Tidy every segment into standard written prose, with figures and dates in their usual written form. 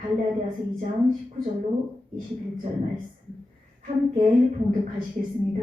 갈라디아서 2장 19절로 21절 말씀 함께 봉독하시겠습니다.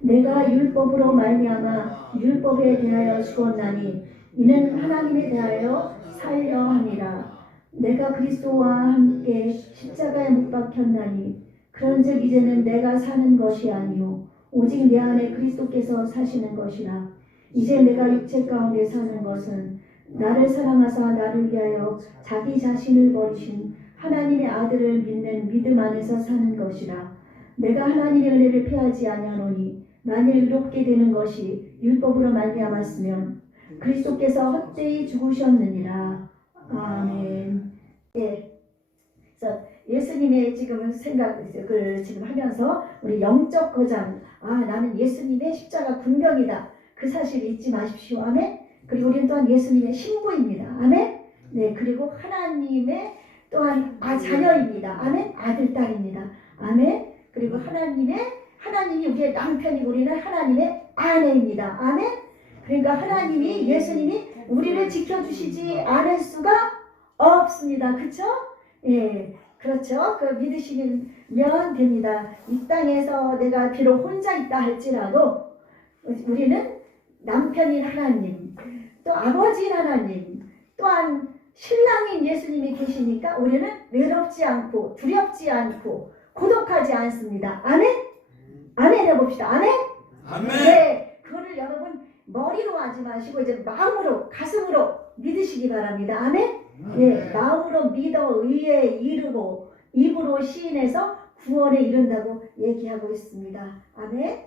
내가 율법으로 말미암아 율법에 대하여 죽었나니 이는 하나님에 대하여 살려 함이라. 내가 그리스도와 함께 십자가에 못 박혔나니 그런즉 이제는 내가 사는 것이 아니요 오직 내 안에 그리스도께서 사시는 것이라. 이제 내가 육체 가운데 사는 것은 나를 사랑하사 나를 위하여 자기 자신을 버리신 하나님의 아들을 믿는 믿음 안에서 사는 것이라. 내가 하나님의 은혜를 피하지 아니하노니 만일 의롭게 되는 것이 율법으로 말미암았으면 그리스도께서 헛되이 죽으셨느니라. 아멘. 예. 그래서 예수님의 지금 생각을 지금 하면서 우리 영적 거장, 나는 예수님의 십자가 군병이다. 그 사실을 잊지 마십시오. 아멘. 그리고 우리는 또한 예수님의 신부입니다. 아멘. 네. 그리고 하나님의 또한 자녀입니다. 아멘. 아들, 딸입니다. 아멘. 그리고 하나님이 우리의 남편이고 우리는 하나님의 아내입니다. 아멘. 그러니까 하나님이 예수님이 우리를 지켜주시지 않을 수가 없습니다. 그렇죠? 예, 그렇죠. 그 믿으시면 됩니다. 이 땅에서 내가 비록 혼자 있다 할지라도 우리는 남편인 하나님, 또 아버지인 하나님, 또한 신랑인 예수님이 계시니까 우리는 외롭지 않고 두렵지 않고 고독하지 않습니다. 아멘? 아멘 해봅시다. 아멘? 아멘. 네, 그거를 여러분 머리로 하지 마시고 이제 마음으로, 가슴으로 믿으시기 바랍니다. 아멘? 네, 마음으로 믿어 의에 이르고 입으로 시인해서 구원에 이른다고 얘기하고 있습니다. 아멘?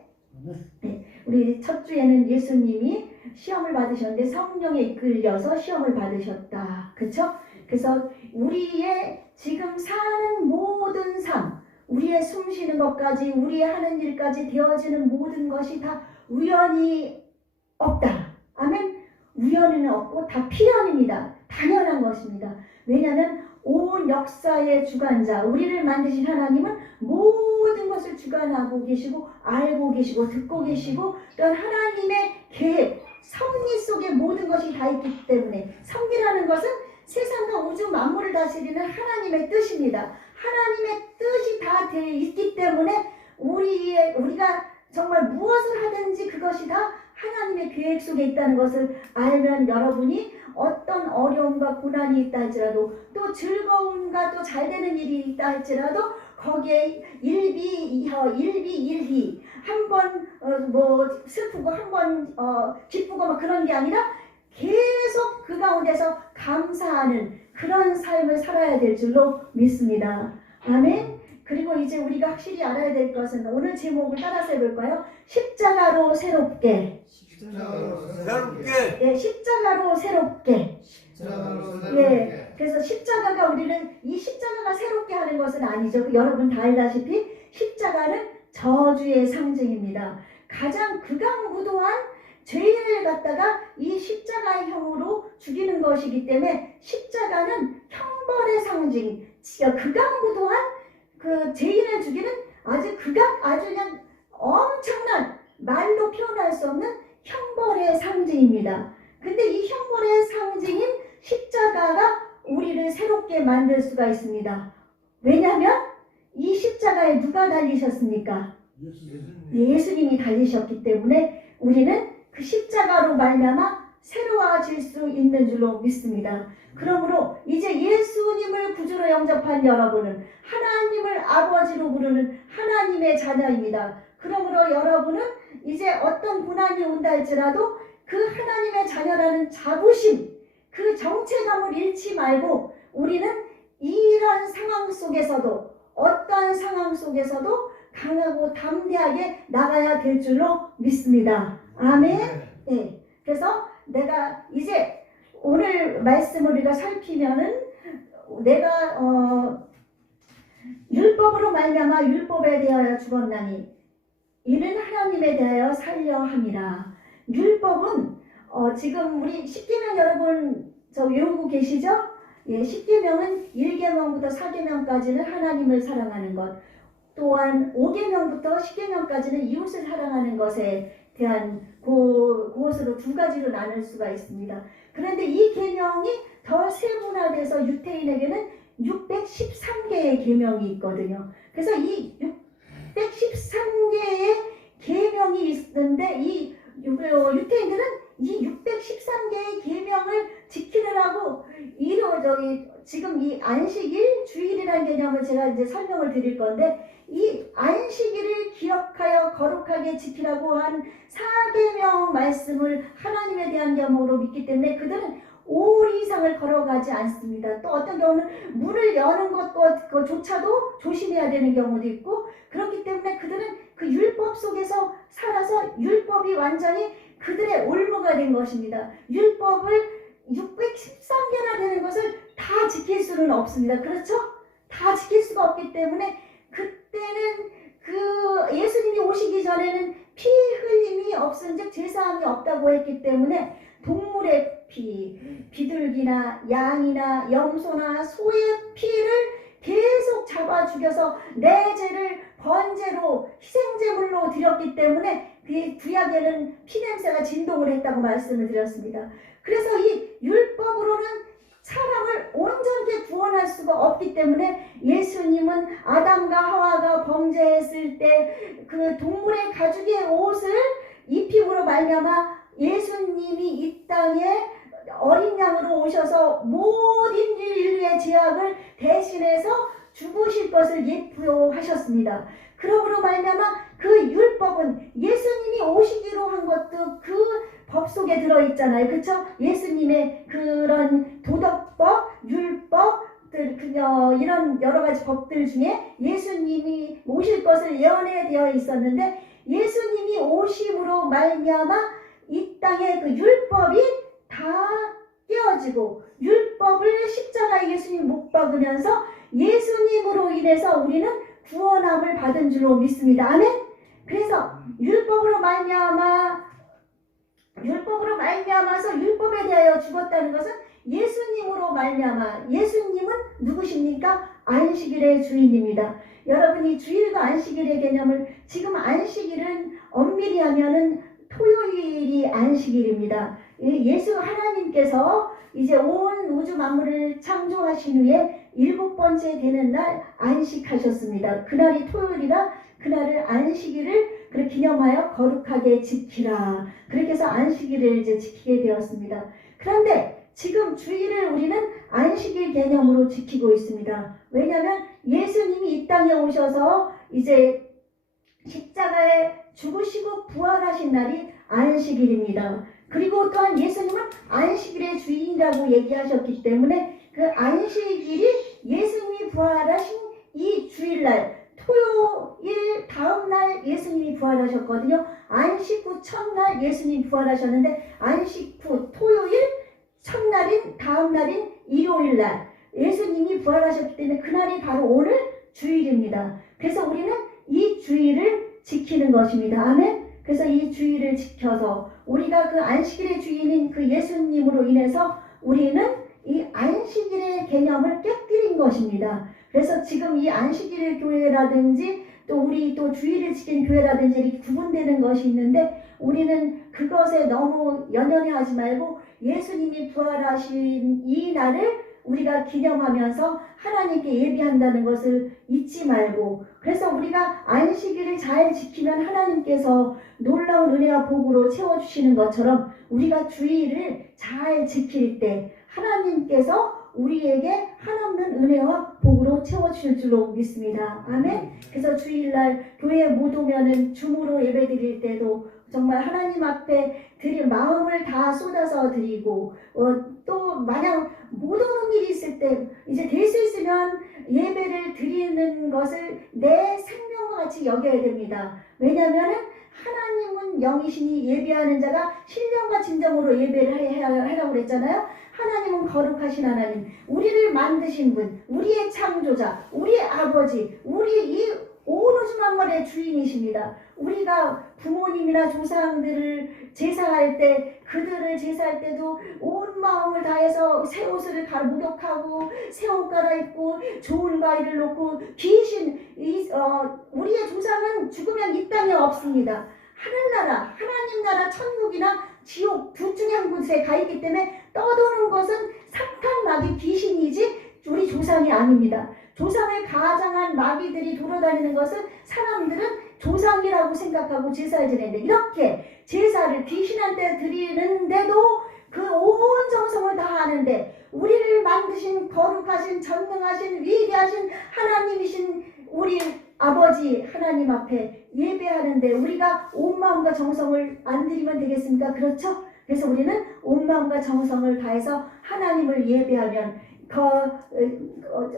네, 우리 첫 주에는 예수님이 시험을 받으셨는데 성령에 이끌려서 시험을 받으셨다. 그렇죠? 그래서 우리의 지금 사는 모든 삶, 우리의 숨 쉬는 것까지, 우리의 하는 일까지 되어지는 모든 것이 다 우연이 없다. 아멘? 우연은 없고 다 필연입니다. 당연한 것입니다. 왜냐하면 온 역사의 주관자, 우리를 만드신 하나님은 모든 것을 주관하고 계시고 알고 계시고 듣고 계시고 또한 하나님의 계획, 섭리 속에 모든 것이 다 있기 때문에 섭리라는 것은 세상과 우주 만물을 다스리는 하나님의 뜻입니다. 하나님의 뜻이 다 되어 있기 때문에 우리가 정말 무엇을 하든지 그것이 다 하나님의 계획 속에 있다는 것을 알면 여러분이 어떤 어려움과 고난이 있다 할지라도 또 즐거움과 또 잘되는 일이 있다 할지라도 거기에 일비 한번 슬프고 한번 기쁘고 막 그런 게 아니라 계속 그 가운데서 감사하는 그런 삶을 살아야 될 줄로 믿습니다. 아멘. 그리고 이제 우리가 확실히 알아야 될 것은 오늘 제목을 따라서 해볼까요? 십자가로 새롭게. 예, 십자가로 새롭게. 예, 그래서 십자가가 우리는 이 십자가가 새롭게 하는 것은 아니죠. 여러분 다 알다시피 십자가는 저주의 상징입니다. 가장 극악무도한 죄인을 갖다가 이 십자가의 형으로 죽이는 것이기 때문에 십자가는 형벌의 상징, 극악무도한 그 죄인을 죽이는 아주 그냥 엄청난 말로 표현할 수 없는 형벌의 상징입니다. 근데 이 형벌의 상징인 십자가가 우리를 새롭게 만들 수가 있습니다. 왜냐하면 이 십자가에 누가 달리셨습니까? 예수님이 달리셨기 때문에 우리는 그 십자가로 말미암아 새로워질 수 있는 줄로 믿습니다. 그러므로 이제 예수님을 구주로 영접한 여러분은 하나님을 아버지로 부르는 하나님의 자녀입니다. 그러므로 여러분은 이제 어떤 고난이 온다 할지라도 그 하나님의 자녀라는 자부심, 그 정체감을 잃지 말고 우리는 이런 상황 속에서도 어떤 상황 속에서도 강하고 담대하게 나가야 될 줄로 믿습니다. 아멘. 네. 그래서 내가 이제 오늘 말씀을 우리가 살피면은 내가 율법으로 말미암아 율법에 대하여 죽었나니 이는 하나님에 대하여 살려 함이라. 율법은 지금 우리 십계명 여러분 외우고 계시죠? 예, 십계명은 1계명부터 4계명까지는 하나님을 사랑하는 것, 또한 5계명부터 10계명까지는 이웃을 사랑하는 것에 대한 그것으로 두 가지로 나눌 수가 있습니다. 그런데 이 계명이 더 세분화돼서 유태인에게는 610 613개의 계명이 있거든요. 그래서 이 613개의 계명이 있는데 이 유대인들은 이 613개의 계명을 지키느라고 지금 이 안식일, 주일이라는 개념을 제가 이제 설명을 드릴 건데 이 안식일을 기억하여 거룩하게 지키라고 한 4계명 말씀을 하나님에 대한 계명으로 믿기 때문에 그들은 5일 이상을 걸어가지 않습니다. 또 어떤 경우는 문을 여는 것조차도 조심해야 되는 경우도 있고 그렇기 때문에 그들은 그 율법 속에서 살아서 율법이 완전히 그들의 올무가 된 것입니다. 율법을 613개나 되는 것을 다 지킬 수는 없습니다. 그렇죠? 다 지킬 수가 없기 때문에 그때는 그 예수님이 오시기 전에는 피 흘림이 없은즉 제사함이 없다고 했기 때문에 동물의 피, 비둘기나 양이나 염소나 소의 피를 계속 잡아 죽여서 내 죄를 번제로 희생제물로 드렸기 때문에 그 구약에는 피냄새가 진동을 했다고 말씀을 드렸습니다. 그래서 이 율법으로는 사람을 온전히 구원할 수가 없기 때문에 예수님은 아담과 하와가 범죄했을 때 그 동물의 가죽의 옷을 입힘으로 말미암아 예수님이 이 땅에 어린 양으로 오셔서 모든 인류의 죄악을 대신해서 죽으실 것을 예표하셨습니다. 그러므로 말미암아 그 율법은 예수님이 오시기로 한 것도 그 법 속에 들어있잖아요. 그렇죠? 예수님의 그런 도덕법, 율법, 이런 여러 가지 법들 중에 예수님이 오실 것을 예언되어 있었는데 예수님이 오심으로 말미암아 이 땅에 그 율법이 다 깨어지고 율법을 십자가에 예수님 못 박으면서 예수님으로 인해서 우리는 구원함을 받은 줄로 믿습니다. 아멘? 그래서 율법으로 말미암아서 율법에 대하여 죽었다는 것은 예수님으로 말미암아 예수님은 누구십니까? 안식일의 주인입니다. 여러분이 주일과 안식일의 개념을 지금 안식일은 엄밀히 하면은 토요일이 안식일입니다. 예수 하나님께서 이제 온 우주 만물을 창조하신 후에 7번째 되는 날 안식하셨습니다. 그날이 토요일이라 그날을 안식일을 기념하여 거룩하게 지키라. 그렇게 해서 안식일을 이제 지키게 되었습니다. 그런데 지금 주일을 우리는 안식일 개념으로 지키고 있습니다. 왜냐하면 예수님이 이 땅에 오셔서 이제 십자가에 죽으시고 부활하신 날이 안식일입니다. 그리고 또한 예수님은 안식일의 주인이라고 얘기하셨기 때문에 그 안식일이 예수님이 부활하신 이 주일날 토요일 다음날 예수님이 부활하셨거든요. 안식 후 첫날 예수님이 부활하셨는데 안식 후 토요일 첫날인 다음날인 일요일날 예수님이 부활하셨기 때문에 그날이 바로 오늘 주일입니다. 그래서 우리는 이 주일을 지키는 것입니다. 아멘. 그래서 이 주일을 지켜서 우리가 그 안식일의 주인인 그 예수님으로 인해서 우리는 이 안식일의 개념을 깨뜨린 것입니다. 그래서 지금 이 안식일 교회라든지 또 우리 또 주일을 지키는 교회라든지 이렇게 구분되는 것이 있는데 우리는 그것에 너무 연연해 하지 말고 예수님이 부활하신 이 날을 우리가 기념하면서 하나님께 예비한다는 것을 잊지 말고 그래서 우리가 안식일을 잘 지키면 하나님께서 놀라운 은혜와 복으로 채워주시는 것처럼 우리가 주일을 잘 지킬 때 하나님께서 우리에게 한없는 은혜와 복으로 채워주실 줄로 믿습니다. 아멘. 그래서 주일날 교회에 못 오면은 줌으로 예배드릴 때도 정말 하나님 앞에 마음을 다 쏟아서 드리고 또 만약 못 오는 일이 있을 때 이제 될 수 있으면 예배를 드리는 것을 내 생명과 같이 여겨야 됩니다. 왜냐하면 하나님은 영이시니 예배하는 자가 신령과 진정으로 예배를 하라고 그랬잖아요. 하나님은 거룩하신 하나님, 우리를 만드신 분, 우리의 창조자, 우리의 아버지, 우리 이 온 우주 만물의 주인이십니다. 우리가 부모님이나 조상들을 제사할 때 그들을 제사할 때도 온 마음을 다해서 새 옷을 목욕하고 새 옷 갈아입고 좋은 과일을 놓고 귀신 우리의 조상은 죽으면 이 땅에 없습니다. 하늘나라, 하나님 나라, 천국이나 지옥 둘 중에 한 곳에 가 있기 때문에 떠도는 것은 사탄 마귀 귀신이지 우리 조상이 아닙니다. 조상을 가장한 마귀들이 돌아다니는 것은 사람들은 조상이라고 생각하고 제사를 지내는데, 이렇게 제사를 귀신한테 드리는데도 그 온 정성을 다하는데, 우리를 만드신 거룩하신 전능하신 위대하신 하나님이신 우리 아버지 하나님 앞에 예배하는데 우리가 온 마음과 정성을 안 드리면 되겠습니까? 그렇죠? 그래서 우리는 온 마음과 정성을 다해서 하나님을 예배하면,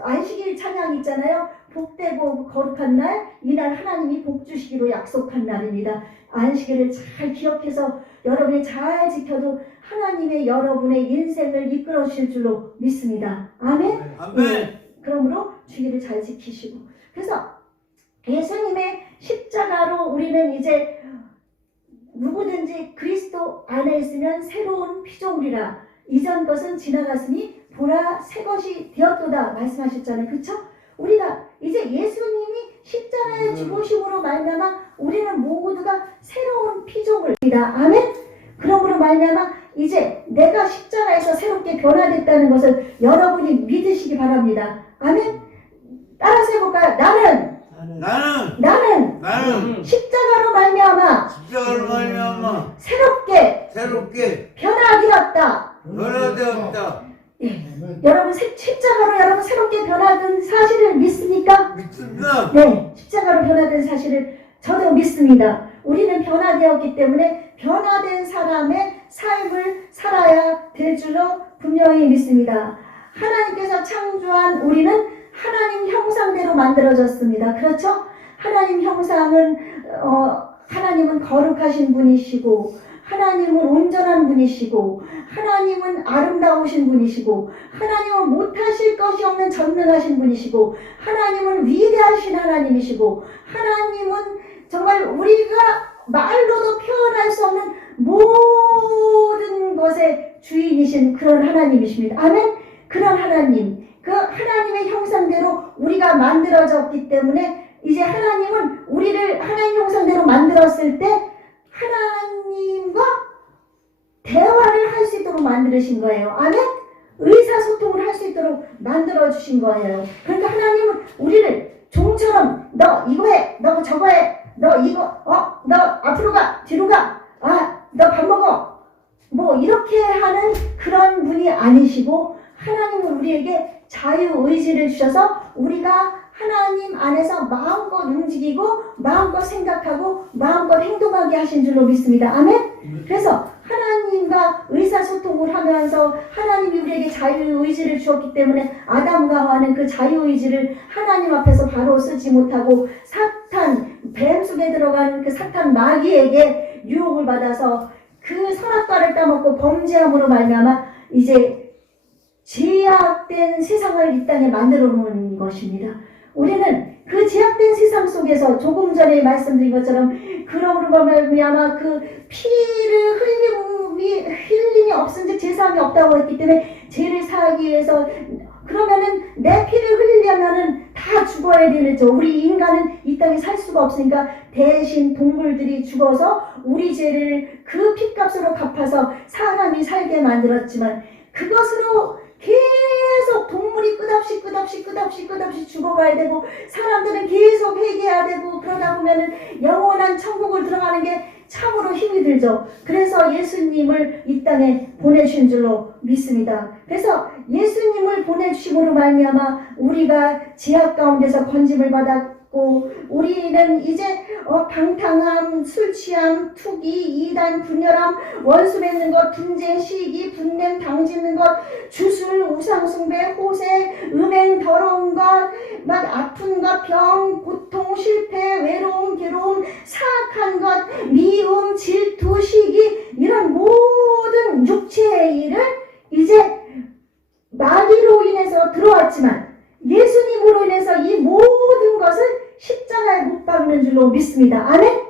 안식일 찬양 있잖아요. 복되고 거룩한 날, 이날 하나님이 복 주시기로 약속한 날입니다. 안식일을 잘 기억해서 여러분이 잘 지켜도 하나님의 여러분의 인생을 이끌어 주실 줄로 믿습니다. 아멘? 아멘. 그러므로 주기를 잘 지키시고, 그래서 예수님의 십자가로 우리는 이제 누구든지 그리스도 안에 있으면 새로운 피조물이라, 이전 것은 지나갔으니 보라 새 것이 되었도다 말씀하셨잖아요. 그렇죠? 우리가 이제 예수님이 십자가의 죽으심으로 말미암아 우리는 모두가 새로운 피조물입니다. 아멘. 그러므로 말미암아 이제 내가 십자가에서 새롭게 변화됐다는 것을 여러분이 믿으시기 바랍니다. 아멘. 따라서 해볼까요? 나는 십자가로 말미암아 새롭게 변화되었다. 예. 여러분 십자가로 여러분 새롭게 변화된 사실을 믿습니까? 믿습니다. 네, 십자가로 변화된 사실을 저도 믿습니다. 우리는 변화되었기 때문에 변화된 사람의 삶을 살아야 될 줄로 분명히 믿습니다. 하나님께서 창조한 우리는 하나님 형상대로 만들어졌습니다. 그렇죠? 하나님 형상은 하나님은 거룩하신 분이시고, 하나님은 온전한 분이시고, 하나님은 아름다우신 분이시고, 하나님은 못하실 것이 없는 전능하신 분이시고, 하나님은 위대하신 하나님이시고, 하나님은 정말 우리가 말로도 표현할 수 없는 모든 것의 주인이신 그런 하나님이십니다. 아멘. 그런 하나님, 그 하나님의 형상대로 우리가 만들어졌기 때문에 이제 하나님은 우리를 하나님 형상대로 만들었을 때 하나님과 대화를 할 수 있도록 만드신 거예요. 아멘? 의사소통을 할 수 있도록 만들어주신 거예요. 그러니까 하나님은 우리를 종처럼 너 이거 해, 너 저거 해, 너 이거, 너 앞으로 가, 뒤로 가, 너 밥 먹어. 뭐 이렇게 하는 그런 분이 아니시고, 하나님은 우리에게 자유의지를 주셔서 우리가 하나님 안에서 마음껏 움직이고 마음껏 생각하고 마음껏 행동하게 하신 줄로 믿습니다. 아멘? 그래서 하나님과 의사소통을 하면서 하나님이 우리에게 자유의지를 주었기 때문에 아담과 하와는 그 자유의지를 하나님 앞에서 바로 쓰지 못하고 사탄, 뱀 속에 들어간 그 사탄 마귀에게 유혹을 받아서 그 선악과를 따먹고 범죄함으로 말미암아 이제 제약된 세상을 이 땅에 만들어 놓은 것입니다. 우리는 그 제약된 세상 속에서 조금 전에 말씀드린 것처럼 그러므로 말미암아 그 피를 흘림이 없은즉 제사함이 없다고 했기 때문에 죄를 사하기 위해서, 그러면은 내 피를 흘리려면은 다 죽어야 되죠. 우리 인간은 이 땅에 살 수가 없으니까 대신 동물들이 죽어서 우리 죄를 그 피값으로 갚아서 사람이 살게 만들었지만, 그것으로 계속 동물이 끝없이 죽어가야 되고 사람들은 계속 회개해야 되고, 그러다 보면은 영원한 천국을 들어가는 게 참으로 힘이 들죠. 그래서 예수님을 이 땅에 보내신 줄로 믿습니다. 그래서 예수님을 보내주심으로 말미암아 우리가 제약 가운데서 건짐을 받았고, 우리는 이제 방탕함, 술취함, 투기, 이단, 분열함, 원수 맺는 것, 분쟁, 시기, 분냄, 당짓는 것, 주술, 우상숭배, 호세, 음행, 더러운 것, 막 아픈 것, 병, 고통, 실패, 외로움, 괴로움, 사악한 것, 미움, 질투, 시기, 이런 모든 육체의 일을 이제 마귀로 인해서 들어왔지만 예수님으로 인해서 이 모든 것을 십자가에 못 박는 줄로 믿습니다. 아멘?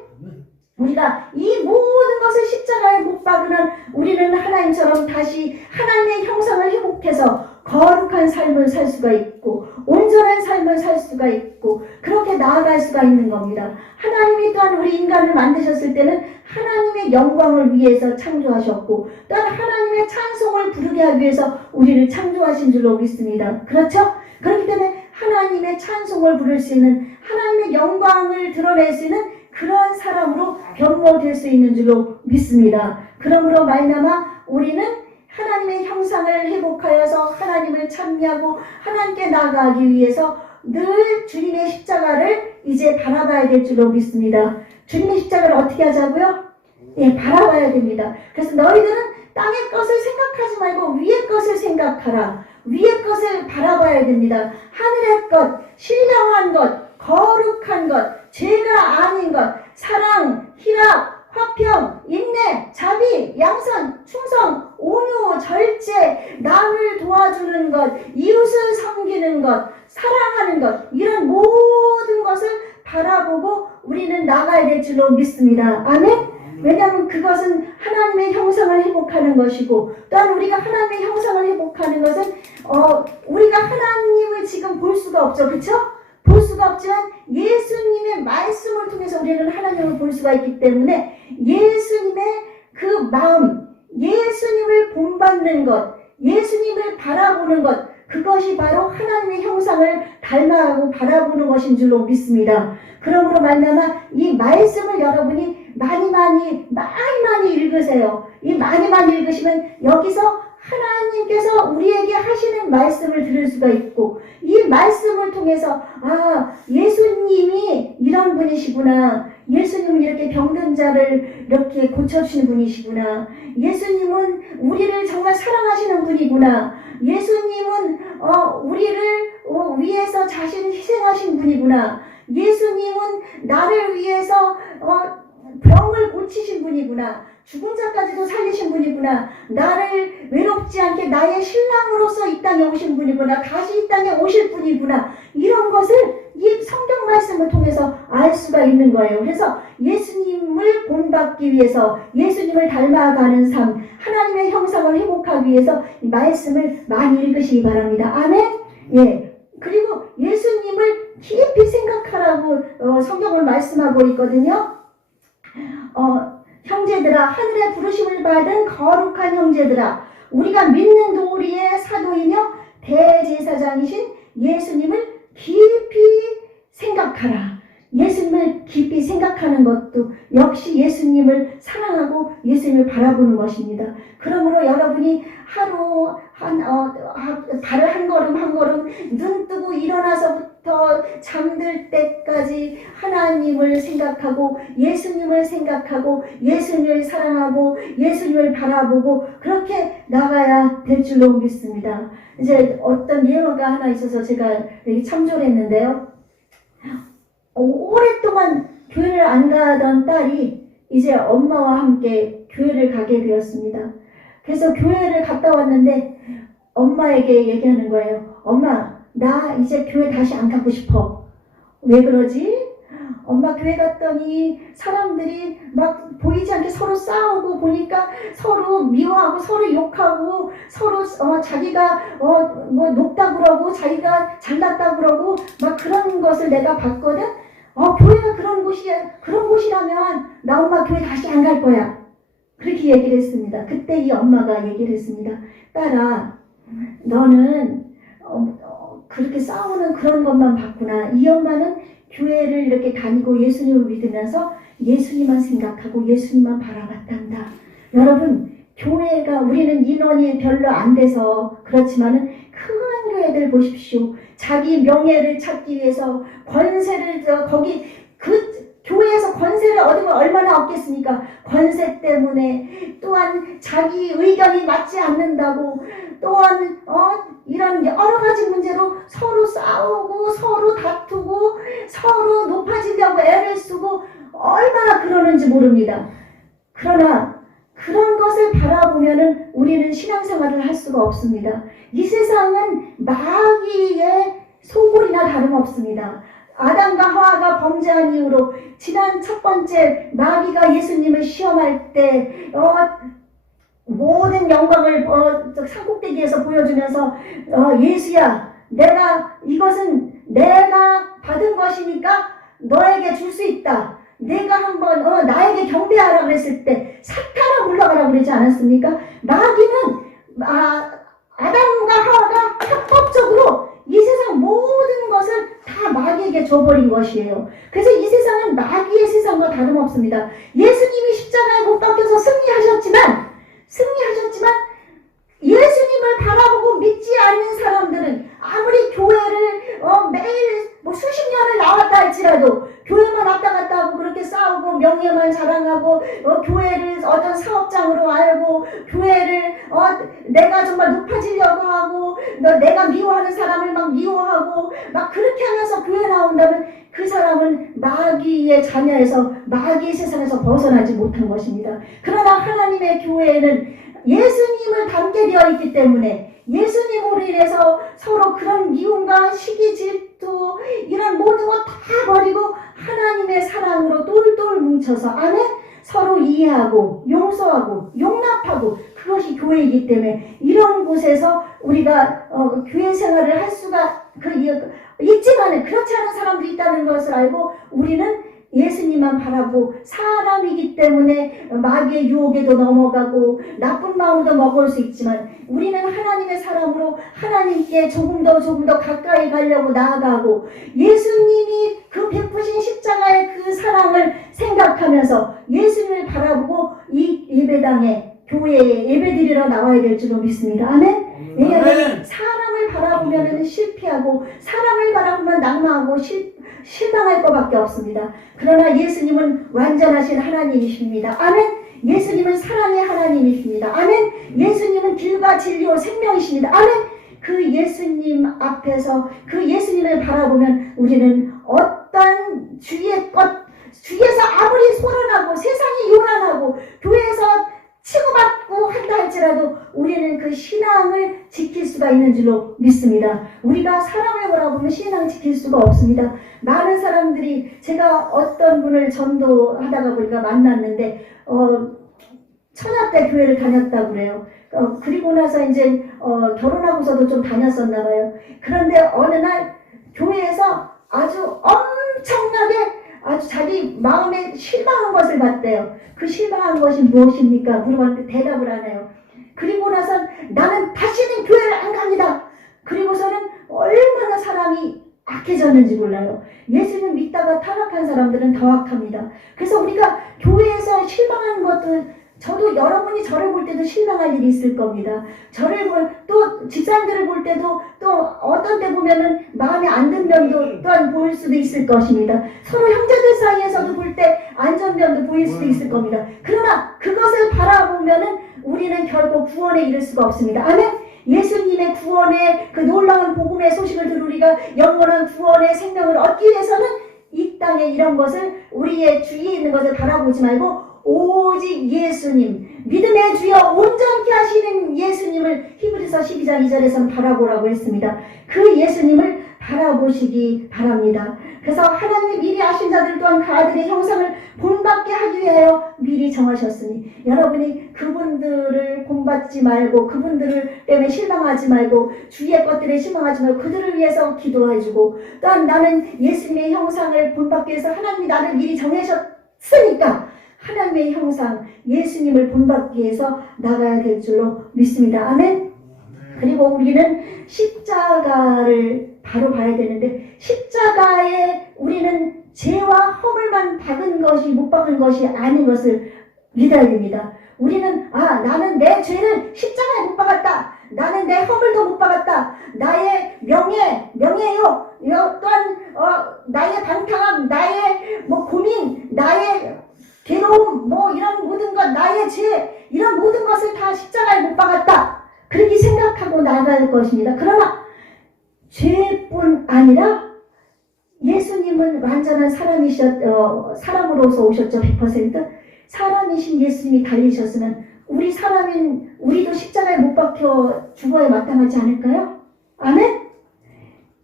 우리가 이 모든 것을 십자가에 못 박으면 우리는 하나님처럼 다시 하나님의 형상을 회복해서 거룩한 삶을 살 수가 있고 온전한 삶을 삶을 살 수가 있고 그렇게 나아갈 수가 있는 겁니다. 하나님이 또한 우리 인간을 만드셨을 때는 하나님의 영광을 위해서 창조하셨고 또한 하나님의 찬송을 부르게 하기 위해서 우리를 창조하신 줄로 믿습니다. 그렇죠? 그렇기 때문에 하나님의 찬송을 부를 수 있는, 하나님의 영광을 드러낼 수 있는 그런 사람으로 변모될 수 있는 줄로 믿습니다. 그러므로 말미암아 우리는 하나님의 형상을 회복하여서 하나님을 찬미하고 하나님께 나아가기 위해서 늘 주님의 십자가를 이제 바라봐야 될 줄로 믿습니다. 주님의 십자가를 어떻게 하자고요? 예, 바라봐야 됩니다. 그래서 너희들은 땅의 것을 생각하지 말고 위의 것을 생각하라. 위의 것을 바라봐야 됩니다. 하늘의 것, 신령한 것, 거룩한 것, 죄가 아닌 것, 사랑, 희락, 화평, 인내, 자비, 양선, 충성, 온유, 절제, 남을 도와주는 것, 이웃을 섬기는 것, 사랑하는 것, 이런 모든 것을 바라보고 우리는 나가야 될 줄로 믿습니다. 아멘? 왜냐하면 그것은 하나님의 형상을 회복하는 것이고 또한 우리가 하나님의 형상을 회복하는 것은 우리가 하나님을 지금 볼 수가 없죠. 그렇죠? 볼 수가 없지만 예수님의 말씀을 통해서 우리는 하나님을 볼 수가 있기 때문에 예수님의 그 마음, 예수님을 본받는 것, 예수님을 바라보는 것, 그것이 바로 하나님의 형상을 닮아가고 바라보는 것인 줄로 믿습니다. 그러므로 말미암아 이 말씀을 여러분이 많이 읽으세요. 이 많이 읽으시면 여기서 하나님께서 우리에게 하시는 말씀을 들을 수가 있고 이 말씀을 통해서 예수님이 이런 분이시구나. 예수님은 이렇게 병든 자를 이렇게 고쳐주시는 분이시구나. 예수님은 우리를 정말 사랑하시는 분이구나. 예수님은 우리를 위해서 자신을 희생하신 분이구나. 예수님은 나를 위해서 병을 고치신 분이구나. 죽은 자까지도 살리신 분이구나. 나를 외롭지 않게 나의 신랑으로서 이 땅에 오신 분이구나. 다시 이 땅에 오실 분이구나. 이런 것을 이 성경 말씀을 통해서 알 수가 있는 거예요. 그래서 예수님을 본받기 위해서 예수님을 닮아가는 삶, 하나님의 형상을 회복하기 위해서 이 말씀을 많이 읽으시기 바랍니다. 아멘? 예. 그리고 예수님을 깊이 생각하라고 성경을 말씀하고 있거든요. 형제들아, 하늘의 부르심을 받은 거룩한 형제들아, 우리가 믿는 도리의 사도이며 대제사장이신 예수님을 깊이 생각하라. 예수님을 깊이 생각하는 것도 역시 예수님을 사랑하고 예수님을 바라보는 것입니다. 그러므로 여러분이 하루 발을 한 걸음 한 걸음 눈 뜨고 일어나서부터 잠들 때까지 하나님을 생각하고 예수님을 생각하고 예수님을 사랑하고 예수님을 바라보고 그렇게 나가야 될 줄로 믿습니다. 이제 어떤 예화가 하나 있어서 제가 여기 참조를 했는데요. 오랫동안 교회를 안 가던 딸이 이제 엄마와 함께 교회를 가게 되었습니다. 그래서 교회를 갔다 왔는데 엄마에게 얘기하는 거예요. 엄마, 나 이제 교회 다시 안 가고 싶어. 왜 그러지? 엄마 교회 갔더니 사람들이 막 보이지 않게 서로 싸우고 보니까 서로 미워하고 서로 욕하고 서로 자기가 뭐 높다 그러고 자기가 잘났다 그러고 막 그런 것을 내가 봤거든. 교회가 그런 곳이라면 나 엄마 교회 다시 안 갈 거야. 그렇게 얘기를 했습니다. 그때 이 엄마가 얘기를 했습니다. 딸아, 너는 그렇게 싸우는 그런 것만 봤구나. 이 엄마는 교회를 이렇게 다니고 예수님을 믿으면서 예수님만 생각하고 예수님만 바라봤단다. 여러분, 교회가 우리는 인원이 별로 안 돼서 그렇지만은 큰 교회들 보십시오. 자기 명예를 찾기 위해서 권세를 거기 그 교회에서 권세를 얻으면 얼마나 얻겠습니까? 권세 때문에 또한 자기 의견이 맞지 않는다고 또한 이런 여러 가지 문제로 서로 싸우고 서로 다투고 서로 높아지려고 애를 쓰고 얼마나 그러는지 모릅니다. 그러나 그런 것을 바라보면은 우리는 신앙생활을 할 수가 없습니다. 이 세상은 마귀의 소굴이나 다름없습니다. 아담과 하와가 범죄한 이후로 지난 첫 번째 마귀가 예수님을 시험할 때 모든 영광을 산꼭대기에서 보여주면서 예수야, 내가 이것은 내가 받은 것이니까 너에게 줄 수 있다. 내가 한번 나에게 경배하라 그랬을 때 사탄아 물러가라 그러지 않았습니까? 마귀는 아담과 하와가 합법적으로 이 세상 모든 것을 다 마귀에게 줘버린 것이에요. 그래서 이 세상은 마귀의 세상과 다름없습니다. 예수님이 십자가에 못 박혀서 승리하셨지만 예수님을 바라보고 믿지 않는 사람들은 아무리 교회를 매일 수십 년을 나왔다 할지라도 교회만 왔다 갔다 하고 그렇게 싸우고 명예만 자랑하고 교회를 어떤 사업장으로 알고 교회를 내가 정말 높아지려고 하고 내가 미워하는 사람을 막 미워하고 막 그렇게 하면서 교회 나온다면 그 사람은 마귀의 자녀에서 마귀의 세상에서 벗어나지 못한 것입니다. 그러나 하나님의 교회에는 예수님을 닮게 되어 있기 때문에 예수님으로 인해서 서로 그런 미움과 시기 질투 이런 모든 것 다 버리고 하나님의 사랑으로 똘똘 뭉쳐서 안에 서로 이해하고 용서하고 용납하고 그것이 교회이기 때문에 이런 곳에서 우리가 교회 생활을 할 수가 있지만 그렇지 않은 사람들이 있다는 것을 알고 우리는 예수님만 바라고 사람이기 때문에 마귀의 유혹에도 넘어가고 나쁜 마음도 먹을 수 있지만 우리는 하나님의 사람으로 하나님께 조금 더 가까이 가려고 나아가고 예수님이 그 베푸신 십자가의 그 사랑을 생각하면서 예수님을 바라보고 이 예배당에 교회에 예배드리러 나와야 될 줄로 믿습니다. 아멘? 왜냐하면 사람을 바라보면 실패하고 사람을 바라보면 낙망하고 실망할 것밖에 없습니다. 그러나 예수님은 완전하신 하나님이십니다. 아멘. 예수님은 사랑의 하나님이십니다. 아멘. 예수님은 길과 진리와 생명이십니다. 아멘. 그 예수님 앞에서 그 예수님을 바라보면 우리는 어떤 주위에서 아무리 소란하고 세상이 요란하고 교회에서 치고받고 한다 할지라도 우리는 그 신앙을 지킬 수가 있는 줄로 믿습니다. 우리가 사람을 바라보면 신앙 지킬 수가 없습니다. 많은 사람들이 제가 어떤 분을 전도하다가 보니까 만났는데 처녀 때 교회를 다녔다고 그래요. 그리고 나서 이제 결혼하고서도 좀 다녔었나 봐요. 그런데 어느 날 교회에서 아주 엄청나게 아주 자기 마음에 실망한 것을 봤대요. 그 실망한 것이 무엇입니까? 물어봤는데 대답을 안 해요. 그리고 나서 나는 다시는 교회를 안 갑니다. 그리고서는 얼마나 사람이 악해졌는지 몰라요. 예수님 믿다가 타락한 사람들은 더 악합니다. 그래서 우리가 교회에서 실망하는 것도 저도 여러분이 저를 볼 때도 실망할 일이 있을 겁니다. 또 집사님들을 볼 때도 또 어떤 때 보면은 마음에 안 든 면도 또한 보일 수도 있을 것입니다. 서로 형제들 사이에서도 볼 때 안 좋은 면도 보일 수도 있을 겁니다. 그러나 그것을 바라보면은 우리는 결코 구원에 이를 수가 없습니다. 아멘. 예수님의 구원의 그 놀라운 복음의 소식을 들은 우리가 영원한 구원의 생명을 얻기 위해서는 이 땅에 이런 것을 우리의 주위에 있는 것을 바라보지 말고 오직 예수님, 믿음의 주여 온전케 하시는 예수님을 히브리서 12장 2절에서는 바라보라고 했습니다. 그 예수님을 바라보시기 바랍니다. 그래서 하나님이 미리 아신 자들 또한 그 아들의 형상을 본받게 하기 위하여 미리 정하셨으니 여러분이 그분들을 본받지 말고 그분들을 때문에 실망하지 말고 주위의 것들에 실망하지 말고 그들을 위해서 기도해주고 또한 나는 예수님의 형상을 본받기 위해서 하나님이 나를 미리 정하셨으니까 하나님의 형상 예수님을 본받기 위해서 나가야 될 줄로 믿습니다. 아멘. 그리고 우리는 십자가를 바로 봐야 되는데 십자가에 우리는 죄와 허물만 박은 것이 못 박은 것이 아닌 것을 믿어야 됩니다. 우리는 나는 내 죄를 십자가에 못 박았다. 나는 내 허물도 못 박았다. 나의 명예요. 또한 나의 방탕함, 나의 고민, 나의 괴로움, 이런 모든 것, 나의 죄, 이런 모든 것을 다 십자가에 못 박았다. 그렇게 생각하고 나아갈 것입니다. 그러나 죄뿐 아니라 예수님은 완전한 사람으로서 오셨죠. 100%. 사람이신 예수님이 달리셨으면 우리도 십자가에 못 박혀 죽어야 마땅하지 않을까요? 아멘?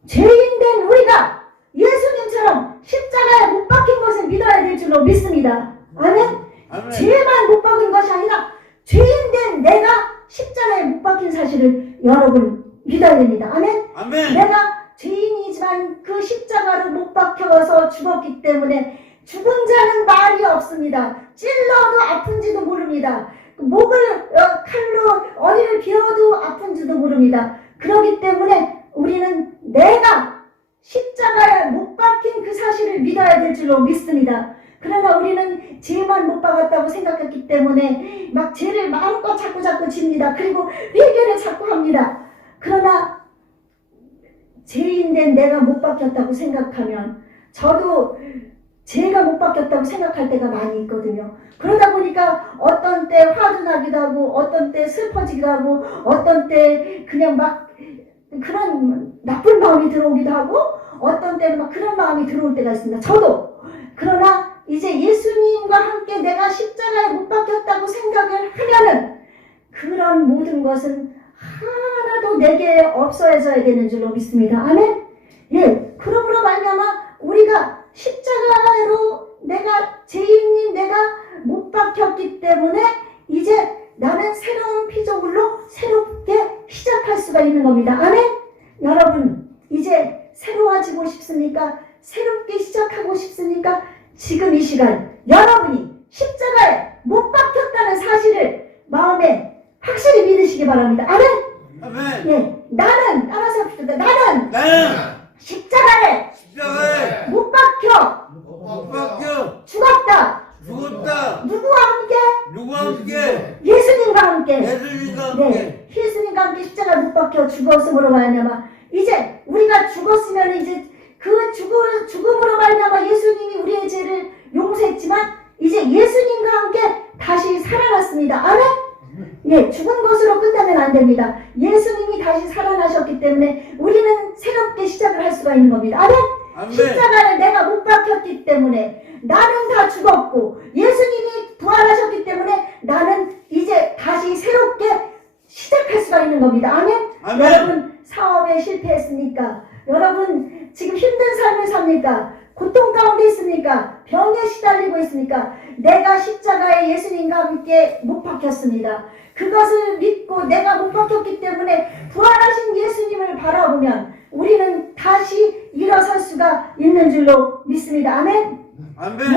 죄인된 우리가 예수님처럼 십자가에 못 박힌 것을 믿어야 될 줄로 믿습니다. 아멘? 아멘. 죄만 못 박은 것이 아니라 죄인된 내가 십자가에 못 박힌 사실을 여러분 믿어야 됩니다. 아멘? 아멘. 내가 죄인이지만 하지만 그 십자가로 못 박혀서 죽었기 때문에 죽은 자는 말이 없습니다. 찔러도 아픈지도 모릅니다. 목을 칼로 어디를 비워도 아픈지도 모릅니다. 그렇기 때문에 우리는 내가 십자가에 못 박힌 그 사실을 믿어야 될 줄로 믿습니다. 그러나 우리는 죄만 못 박았다고 생각했기 때문에 막 죄를 마음껏 자꾸 집니다. 그리고 회개를 자꾸 합니다. 그러나 죄인된 내가 못 박혔다고 생각하면 저도 죄가 못 박혔다고 생각할 때가 많이 있거든요. 그러다 보니까 어떤 때 화도 나기도 하고 어떤 때 슬퍼지기도 하고 어떤 때 그냥 막 그런 나쁜 마음이 들어오기도 하고 어떤 때는 막 그런 마음이 들어올 때가 있습니다. 저도. 그러나 이제 예수님과 함께 내가 십자가에 못 박혔다고 생각을 하면은 그런 모든 것은 하나도 내게 없어져야 되는 줄로 믿습니다. 아멘? 예. 그러므로 말미암아 우리가 십자가로 내가 죄인인 내가 못 박혔기 때문에 이제 나는 새로운 피조물로 새롭게 시작할 수가 있는 겁니다. 아멘? 여러분 이제 새로워지고 싶습니까? 새롭게 시작하고 싶습니까? 지금 이 시간 여러분이 십자가에 못 박혔다는 사실을 마음에 확실히 믿으시기 바랍니다. 아멘? 아멘. 예, 나는 따라서 합시다. 나는 십자가에 못 박혀 죽었다. 누구와 함께? 예수님과 함께. 네, 예수님과 함께 십자가에 못 박혀 죽었음으로 말미암아 이제 우리가 죽었으면 이제 그 죽음으로 말미암아 예수님이 우리의 죄를 용서했지만 이제 예수님과 함께 다시 살아났습니다. 아멘? 예, 죽은 것으로 끝나면 안 됩니다. 예수님이 다시 살아나셨기 때문에 우리는 새롭게 시작을 할 수가 있는 겁니다. 아멘? 십자가에 내가 못 박혔기 때문에 나는 다 죽었고 예수님이 부활하셨기 때문에 나는 이제 다시 새롭게 시작할 수가 있는 겁니다. 아멘? 여러분 사업에 실패했습니까? 여러분 지금 힘든 삶을 삽니까? 고통 가운데 있습니까? 병에 시달리고 있습니까? 내가 십자가에 예수님과 함께 못 박혔습니다. 그것을 믿고 내가 못 박혔기 때문에 부활하신 예수님을 바라보면 우리는 다시 일어설 수가 있는 줄로 믿습니다. 아멘?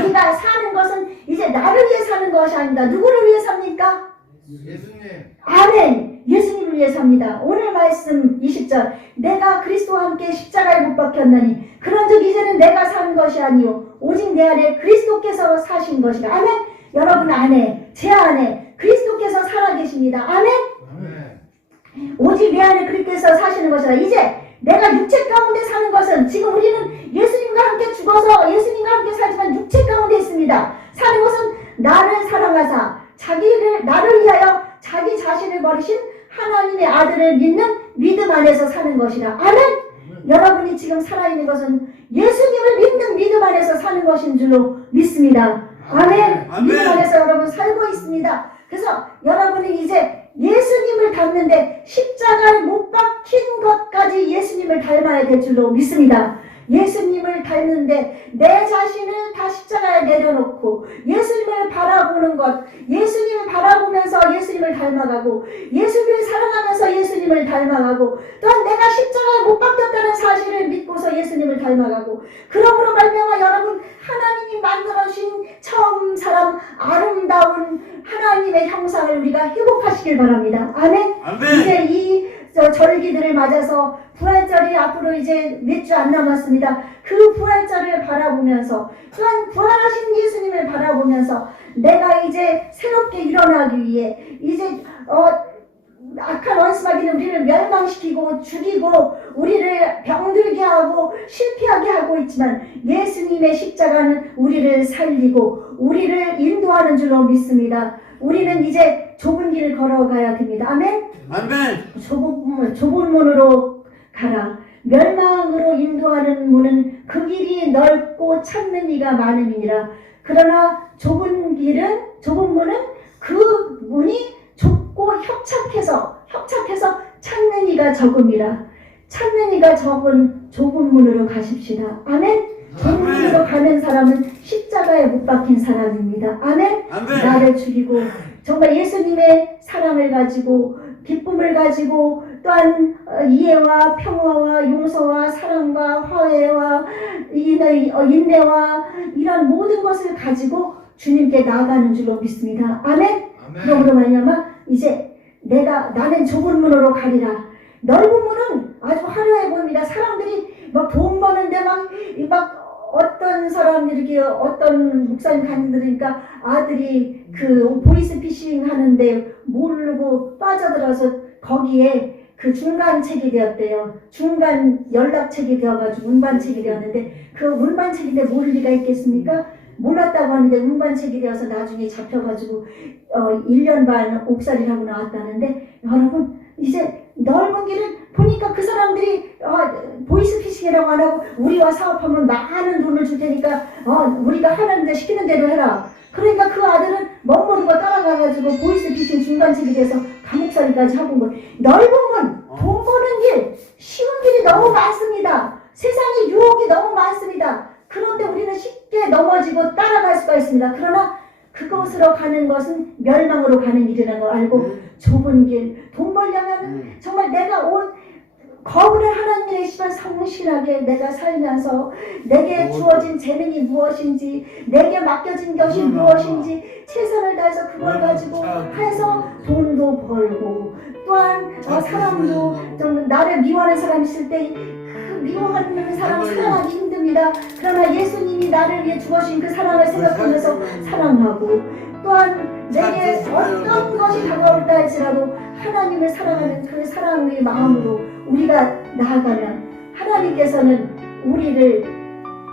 우리가 사는 것은 이제 나를 위해 사는 것이 아닙니다. 누구를 위해 삽니까? 예수님. 아멘. 예수님을 위해 삽니다. 오늘 말씀 20절 내가 그리스도와 함께 십자가에 못 박혔나니 그런즉 이제는 내가 사는 것이 아니요 오직 내 안에 그리스도께서 사신 것이라. 아멘. 여러분 안에 제 안에 그리스도께서 살아계십니다. 아멘. 오직 내 안에 그리스도께서 사시는 것이라. 이제 내가 육체 가운데 사는 것은 지금 우리는 예수님과 함께 죽어서 예수님과 함께 살지만 육체 가운데 있습니다. 사는 것은 나를 사랑하사 나를 위하여 자기 자신을 버리신 하나님의 아들을 믿는 믿음 안에서 사는 것이라. 아멘. 여러분이 지금 살아있는 것은 예수님을 믿는 믿음 안에서 사는 것인 줄로 믿습니다. 아멘. 믿음 안에서 여러분 살고 있습니다. 그래서 여러분이 이제 예수님을 닮는데 십자가에 못 박힌 것까지 예수님을 닮아야 될 줄로 믿습니다. 예수님을 닮는데 내 자신을 다 십자가에 내려놓고 예수님을 바라보는 것, 예수님을 바라보면서 예수님을 닮아가고 예수님을 사랑하면서 예수님을 닮아가고 또한 내가 십자가에 못 박혔다는 사실을 믿고서 예수님을 닮아가고 그러므로 말미암아 여러분 하나님이 만들어주신 처음 사람 아름다운 하나님의 형상을 우리가 회복하시길 바랍니다. 아멘. 이제 이 절기들을 맞아서 부활절이 앞으로 이제 몇 주 안 남았습니다. 그 부활절을 바라보면서 또한 부활하신 예수님을 바라보면서 내가 이제 새롭게 일어나기 위해 이제 악한 원수마귀는 우리를 멸망시키고 죽이고 우리를 병들게 하고 실패하게 하고 있지만 예수님의 십자가는 우리를 살리고 우리를 인도하는 줄로 믿습니다. 우리는 이제 좁은 길을 걸어가야 됩니다. 아멘? 아멘. 좁은 문으로 가라. 멸망으로 인도하는 문은 그 길이 넓고 찾는 이가 많음이니라. 그러나 좁은 문은 그 문이 좁고 협착해서 찾는 이가 적음이라. 찾는 이가 적은 좁은 문으로 가십시다. 아멘? 좁은 문으로 가는 사람은 십자가에 못 박힌 사람입니다. 아멘? 나를 죽이고 정말 예수님의 사랑을 가지고 기쁨을 가지고 또한 이해와 평화와 용서와 사랑과 화해와 인내와 이런 모든 것을 가지고 주님께 나아가는 줄로 믿습니다. 아멘. 그러므로 말미암아 이제 나는 좁은 문으로 가리라. 넓은 문은 아주 화려해 보입니다. 사람들이 막 돈 버는데 막 어떤 사람들이 이렇게 어떤 목사님 간들으니까 아들이 그 보이스피싱 하는데 모르고 빠져들어서 거기에 그 중간책이 되었대요. 중간 연락책이 되어가지고 운반책이 되었는데 그 운반책인데 모를 리가 있겠습니까? 몰랐다고 하는데 운반책이 되어서 나중에 잡혀가지고 1년 반 옥살이를 하고 나왔다는데 여러분 이제 넓은 길을 보니까 그 사람들이 보이스피싱이라고 안 하고 우리와 사업하면 많은 돈을 줄 테니까 우리가 하는데 시키는 대로 해라. 그러니까 그 아들은 멋모르고 따라가가지고 보이스피싱 중간책이 돼서 감옥살이까지 하고 온 거예요. 넓은 문, 돈 버는 길, 쉬운 길이 너무 많습니다. 세상에 유혹이 너무 많습니다. 그런데 우리는 쉽게 넘어지고 따라갈 수가 있습니다. 그러나 그곳으로 가는 것은 멸망으로 가는 길이라는 걸 알고 좁은 길, 돈 벌려면 정말 내가 거울을 하나님의 시간 성실하게 내가 살면서 내게 주어진 재능이 무엇인지 내게 맡겨진 것이 무엇인지 최선을 다해서 그걸 가지고 해서 돈도 벌고 또한 사람도 좀 나를 미워하는 사람이 있을 때 그 미워하는 사람 사랑하기 힘듭니다. 그러나 예수님이 나를 위해 주어진 그 사랑을 생각하면서 사랑하고 또한 내게 어떤 것이 다가올다 할지라도 하나님을 사랑하는 그 사랑의 마음으로 우리가 나아가면 하나님께서는 우리를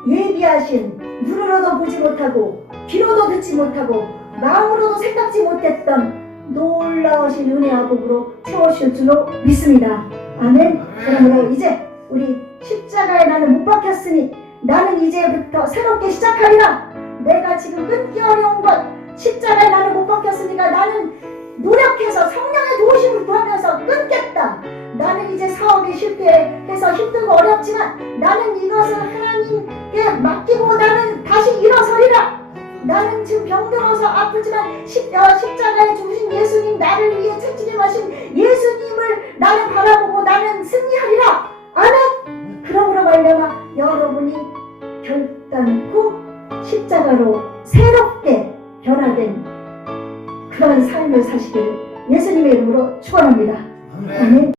예비하신 눈으로도 보지 못하고 귀로도 듣지 못하고 마음으로도 생각지 못했던 놀라우신 은혜와 복으로 채워주실 줄로 믿습니다. 아멘. 그러므로 이제 우리 십자가에 나는 못 박혔으니 나는 이제부터 새롭게 시작하리라. 내가 지금 끊기 어려운 것 십자가에 나는 못 박혔으니까 나는 노력해서 성령의 도우심을 구하면서 끊겠다. 나는 이제 사업에 실패해서 힘들고 어렵지만 나는 이것을 하나님께 맡기고 나는 다시 일어서리라. 나는 지금 병들어서 아프지만 십자가에 죽으신 예수님 나를 위해 채찍임하신 예수님을 나는 바라보고 나는 승리하리라. 아멘. 그러므로 말미암아 여러분이 결단코 십자가로 새롭게 변화된 그런 삶을 사시기를 예수님의 이름으로 축원합니다. 아멘.